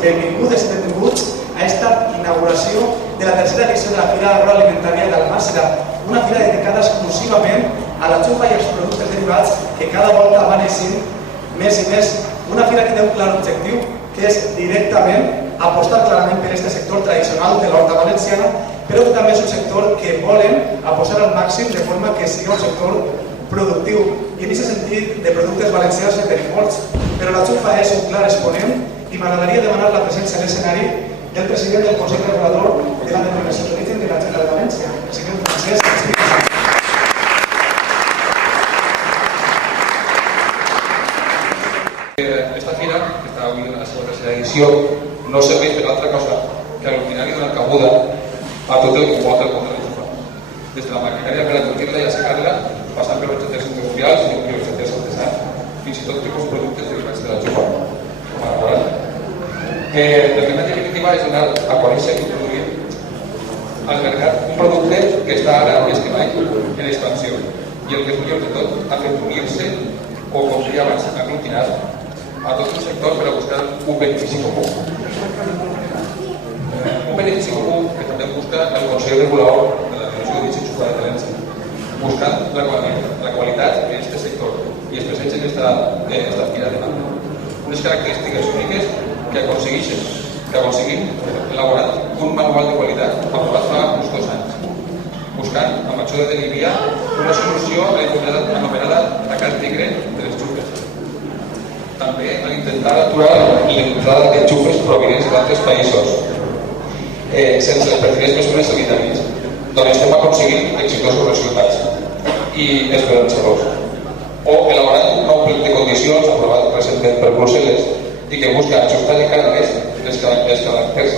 Benvingudes i benvinguts a esta inauguració de la tercera edició de la Fira Agroalimentària d'Almàssera, una fira dedicada exclusivament a la xufa i als productes derivats que cada volta va neixent més i més. Una fira que té un clar objectiu, que és directament apostar clarament per aquest sector tradicional de l'horta valenciana, però que també és un sector que volen apostar al màxim de forma que sigui un sector productiu. I en aquest sentit, de productes valencians en tenim molts, però la xufa és un clar exponent i m'agradaria demanar la presència a l'escenari del president del Consell Regulador de la Denominació d'Origen de la Generalitat de València, el senyor Francesc Espínola. Esta fira, que està avui en la seva tercera edició, no serveix per altra cosa que aglutinar i donar cabuda a tot el que envolta el món de la xufa. Des de la maquinària per acollir-la i assecar-la, passant per objectes industrials i objectes artesans, fins i tot tipus de productes derivats de la xufa, com ara l'oral. El que en definitiva és donar a conèixer i produir al mercat un producte que està ara més que mai en expansió i el que és millor de tot, ha fet unir-se o, com deia abans, aglutinar a tot un sector per a buscar un benefici comú. Un benefici comú que també busca el Consell Regulador de la Denominació d'Origen Xufa de València, buscant la qualitat en aquest sector i es presenta en esta fira de demanda. Unes característiques úniques que aconseguim elaborar un manual de qualitat aprovat fa uns 2 anys, buscant, amb això de Delivia, una solució a la anomenada tacat tigre de les xufes. També a intentar aturar l'entrada de xufes provinents d'altres països, sense les preferides mesures sanitàries, d'on estem aconseguint exitosos resultats i esperançadors. O elaborar un nou plec de condicions aprovat recentment per Brussel·les i que busca ajustar encara més els caràcters de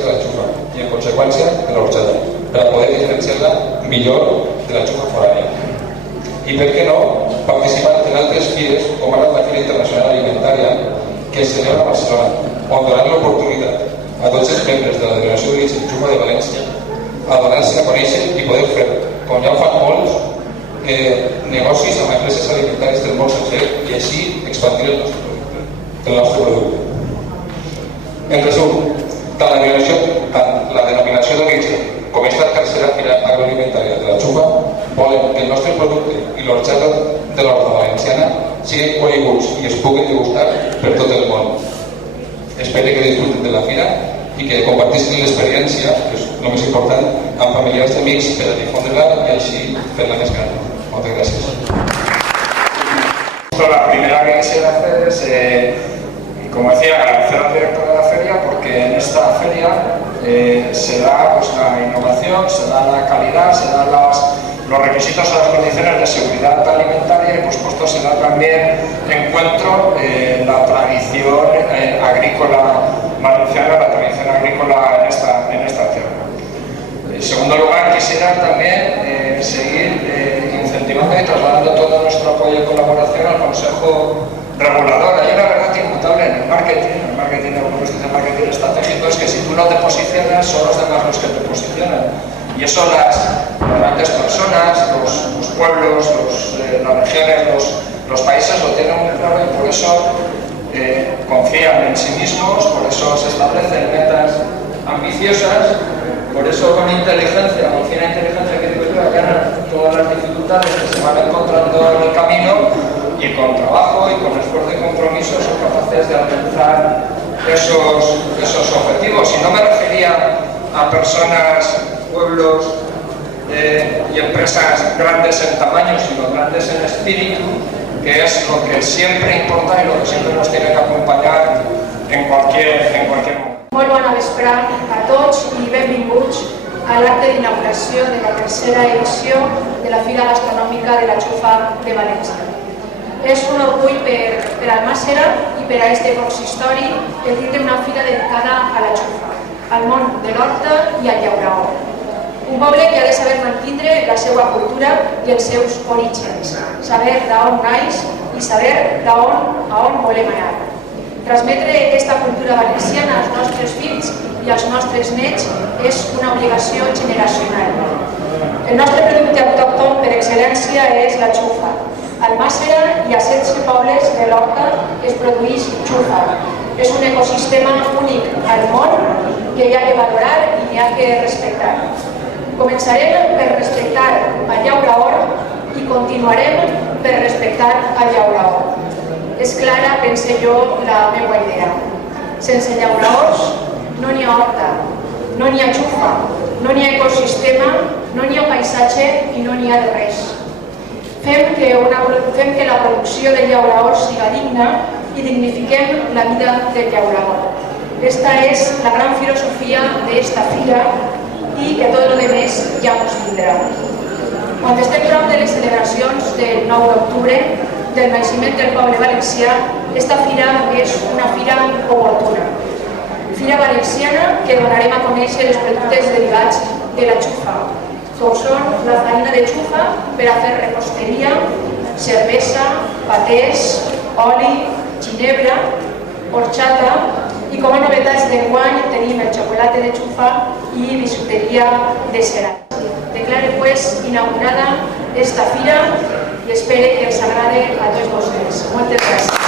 la xufa i, en conseqüència, de l'orxata, per a poder diferenciar-la millor de la xufa forània. I, per què no, participar en altres fires, com ara la Fira Internacional Alimentària, que es celebra a Barcelona, on donar l'oportunitat a tots els membres de la Denominació d'Origen Xufa de València a donar-se a conèixer i poder fer, com ja ho fan molts, negocis amb empreses alimentàries del món sencer i així expandir el nostre producte. En resum, tant la denominació d'origen com esta tercera fira agroalimentària de la xufa volen que el nostre producte i l'orxata de l'horta valenciana siguin coneguts i es puguin degustar per tot el món. Espero que disfruten de la fira i que compartissin l'experiència, que és el més important, amb familiars i amics per a difondre-la i així fer-la més gran. Moltes gràcies. La primera que quisiera hacer es, como decía, agradecer al director de la feria, porque en esta feria se da pues, la innovación, se da la calidad, se dan los requisitos a las condiciones de seguridad alimentaria y por supuesto se da también encuentro la tradición agrícola valenciana, la tradición agrícola en esta tierra. En segundo lugar, quisiera también seguir incentivando y trasladando todo nuestro apoyo y colaboración al Consejo Regulador. Hay una verdad inmutable en el marketing, algunos dicen marketing estratégico, es que si tú no te posicionas, son los demás los que te posicionan. Y eso las grandes personas, los pueblos, las regiones, los países lo tienen muy claro y por eso confían en sí mismos, por eso se establecen metas ambiciosas, por eso con inteligencia, con fina inteligencia que digo yo, allanan todas las dificultades que se van encontrando en el camino y con trabajo y con esfuerzo y compromiso son capaces de alcanzar esos objetivos. Y no me refería a personas, pueblos y empresas grandes en tamaño, sino grandes en espíritu, que es lo que siempre importa y lo que siempre nos tiene que acompanyar en cualquier moment. Molt bona vesprada a tots i benvinguts a l'acte d'inauguració de la tercera edició de la Fira Gastronòmica de la Xufa de València. És un orgull per Almàssera i per a este consistori el tindre una fira dedicada a la xufa, al món de l'horta i al llauraó. Un poble que ha de saber mantindre la seva cultura i els seus orígens, saber d'on naix i saber a on volem anar. Transmetre aquesta cultura valenciana als nostres fills i als nostres nets és una obligació generacional. El nostre producte autòcton per excel·lència és la xufa. Almàssera i a 16 pobles de l'Horta es produeix xufa. és un ecosistema únic al món que hi ha que valorar i hi ha que respectar. Començarem per respectar a Llauraor i continuarem per respectar a Llauraor. És clara, pense jo, la meva idea. Sense llauraors no n'hi ha horta, no n'hi ha xufa, no n'hi ha ecosistema, no n'hi ha paisatge i no n'hi ha de res. Fem que la producció de llauraors siga digna i dignifiquem la vida del llauraor. Esta és la gran filosofia d'esta fira i que tot lo demés ja us vindrà. Quan estem prop de les celebracions del 9 d'octubre, del naixement del poble valencià, esta fira és una fira oportuna. Fira valenciana que donarem a conèixer els productes derivats de la xufa, com són la farina de xufa per a fer reposteria, cervesa, patés, oli, ginebra, horchata i com a novetats d'enguany tenim el xocolate de xufa i bisuteria de cerat. Declare pues inaugurada esta fira i espero que els agrade a tots vosaltres. Moltes gràcies.